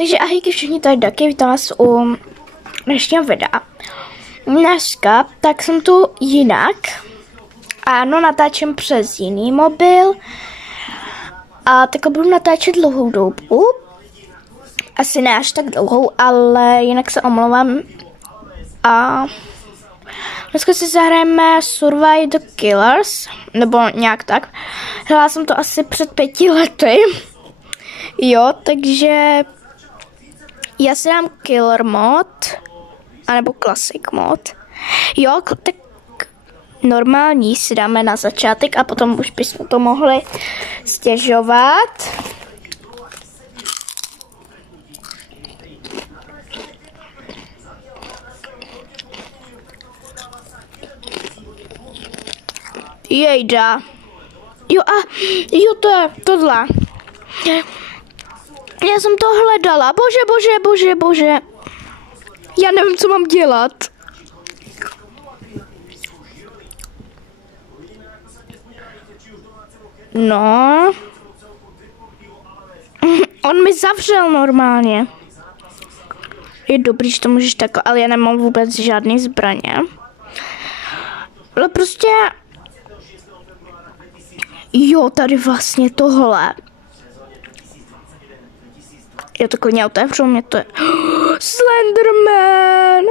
Takže ahojky všichni, tady Daky, vítám vás u dnešního videa. Dneska, tak jsem tu jinak. Ano, natáčím přes jiný mobil. A tak budu natáčet dlouhou dobu. Asi ne až tak dlouhou, ale jinak se omlouvám. A dneska si zahrajeme Survive the Killers, nebo nějak tak. Hrála jsem to asi před 5 lety. Jo, takže já si dám Killer mod, anebo Classic mod. Jo, tak normální si dáme na začátek a potom už bychom to mohli stěžovat. Jejda. Jo jo, to je tohle. Já jsem to hledala. Bože. Já nevím, co mám dělat. No. On mi zavřel normálně. Je dobrý, že to můžeš takhle, ale já nemám vůbec žádný zbraně. Ale prostě... Jo, tady vlastně tohle. Já to klidně otevřu, mě to je... Slenderman!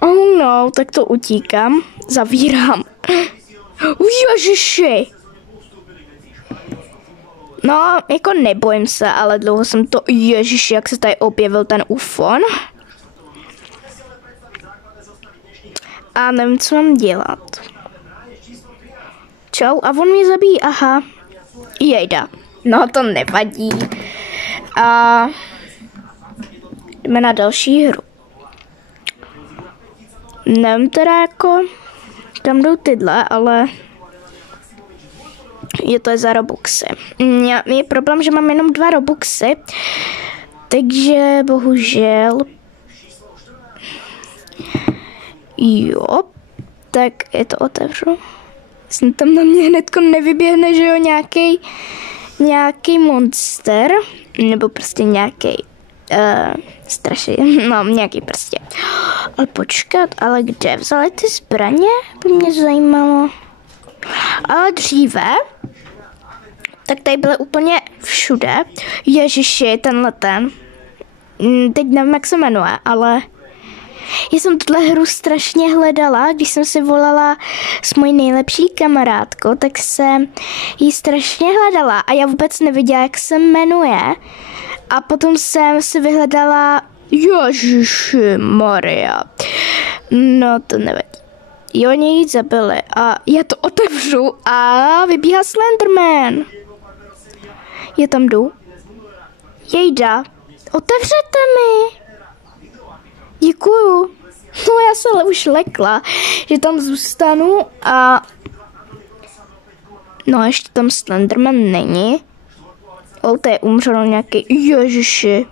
Oh no, tak to utíkám. Zavírám. Ježiši! No, jako nebojím se, ale dlouho jsem to... Ježiši, jak se tady objevil ten ufon. A nevím, co mám dělat. Čau, a on mě zabíjí, aha. Jejda. No, to nevadí. A jdeme na další hru. Nevím teda jako, tam jdou tyhle, ale je to za Robuxy. Je problém, že mám jenom 2 Robuxy, takže bohužel. Jo, tak je to otevřu. Tam na mě hnedko nevyběhne, že jo, nějaký monster, nebo prostě nějaký no nějaký prostě. Ale počkat, ale kde vzali ty zbraně? By mě zajímalo. Ale dříve, tak tady byly úplně všude. Ježiši, tenhle ten. Teď nevím, jak se jmenuje, ale já jsem tuhle hru strašně hledala, když jsem si volala s mojí nejlepší kamarádkou, tak jsem ji strašně hledala a já vůbec nevěděla, jak se jmenuje. A potom jsem si vyhledala, Ježiši Maria, no to nevadí. Jo, oni ji zabili a já to otevřu a vybíhá Slenderman. Já tam jdu. Jejda, otevřete mi. Děkuju. No já se už lekla, že tam zůstanu a... No ještě tam Slenderman není. To je umřel nějaký... Ježiši.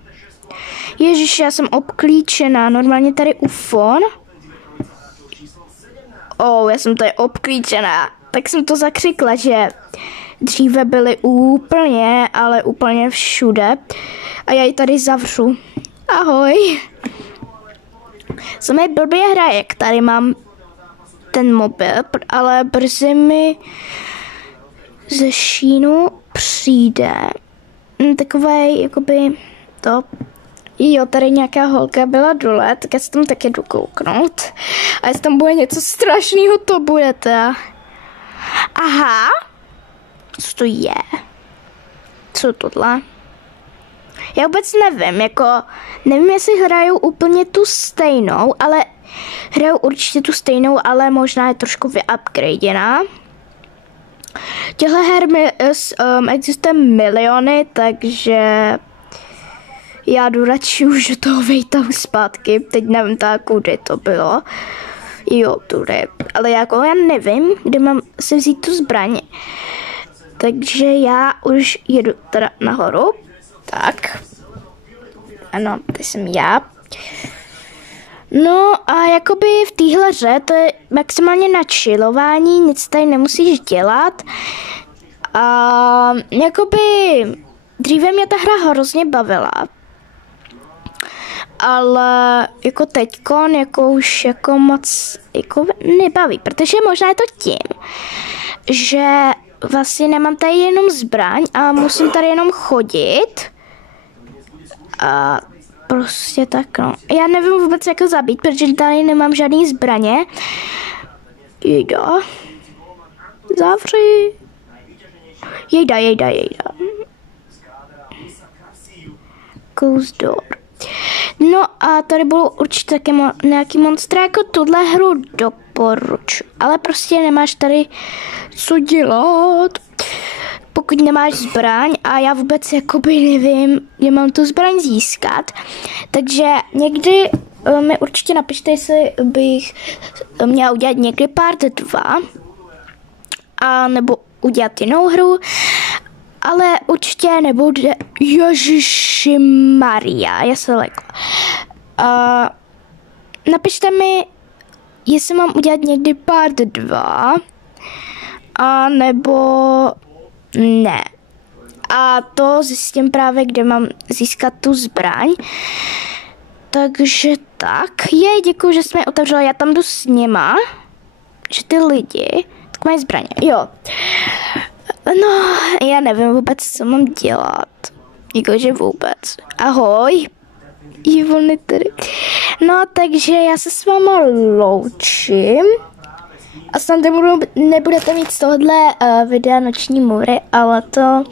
Ježiši, já jsem obklíčená. Normálně tady ufon. Já jsem tady obklíčená. Tak jsem to zakřikla, že dříve byly úplně, ale úplně všude. A já ji tady zavřu. Ahoj. Co mi blbě hraje, jak tady mám ten mobil, ale brzy mi ze Šínu přijde takovej, jakoby to, jo, tady nějaká holka byla dole, tak já se tam taky jdu kouknout. A jestli tam bude něco strašného, to budete. Aha, co to je? Co tohle? Já vůbec nevím, nevím, jestli hrajou úplně tu stejnou, ale hrajou určitě tu stejnou, ale možná je trošku vyupgradená. Těchto her existuje miliony, takže já jdu radši už do toho vejtahu zpátky. Teď nevím tak, kudy to bylo. Jo, tudy. Ale já nevím, kde mám si vzít tu zbraně. Takže já už jedu teda nahoru. Tak. Ano, to jsem já. No a jakoby v téhle hře to je maximálně na chillování, nic tady nemusíš dělat. A jakoby dříve mě ta hra hrozně bavila, ale jako teďkon jako už jako moc jako nebaví, protože možná je to tím, že vlastně nemám tady jenom zbraň a musím tady jenom chodit a prostě tak no. Já nevím vůbec jako zabít, protože tady nemám žádný zbraně. Jejda. Zavři. Jejda. Close door. No a tady budou určitě taky nějaký monstra, jako tuhle hru doporučuji. Ale prostě nemáš tady co dělat, pokud nemáš zbraň a já vůbec jakoby nevím, kde mám tu zbraň získat. Takže někdy mi určitě napište, jestli bych měla udělat někdy part 2 a nebo udělat jinou hru, ale určitě nebude Ježišimaria, já se lekla. Napište mi, jestli mám udělat někdy part 2 a nebo ne. A to zjistím právě, kde mám získat tu zbraň. Takže tak. Děkuji, že jsi mi otevřela. Já tam jdu s nima. Že ty lidi tak mají zbraně. Jo. No, já nevím vůbec, co mám dělat. Jakože vůbec. Ahoj. Ivony tady. No, takže já se s váma loučím. A snad nebudete mít z tohohle videa Noční můry, ale to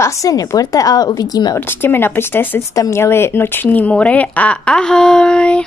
asi nebudete, ale uvidíme. Určitě mi napište, jestli jste měli Noční můry a ahoj!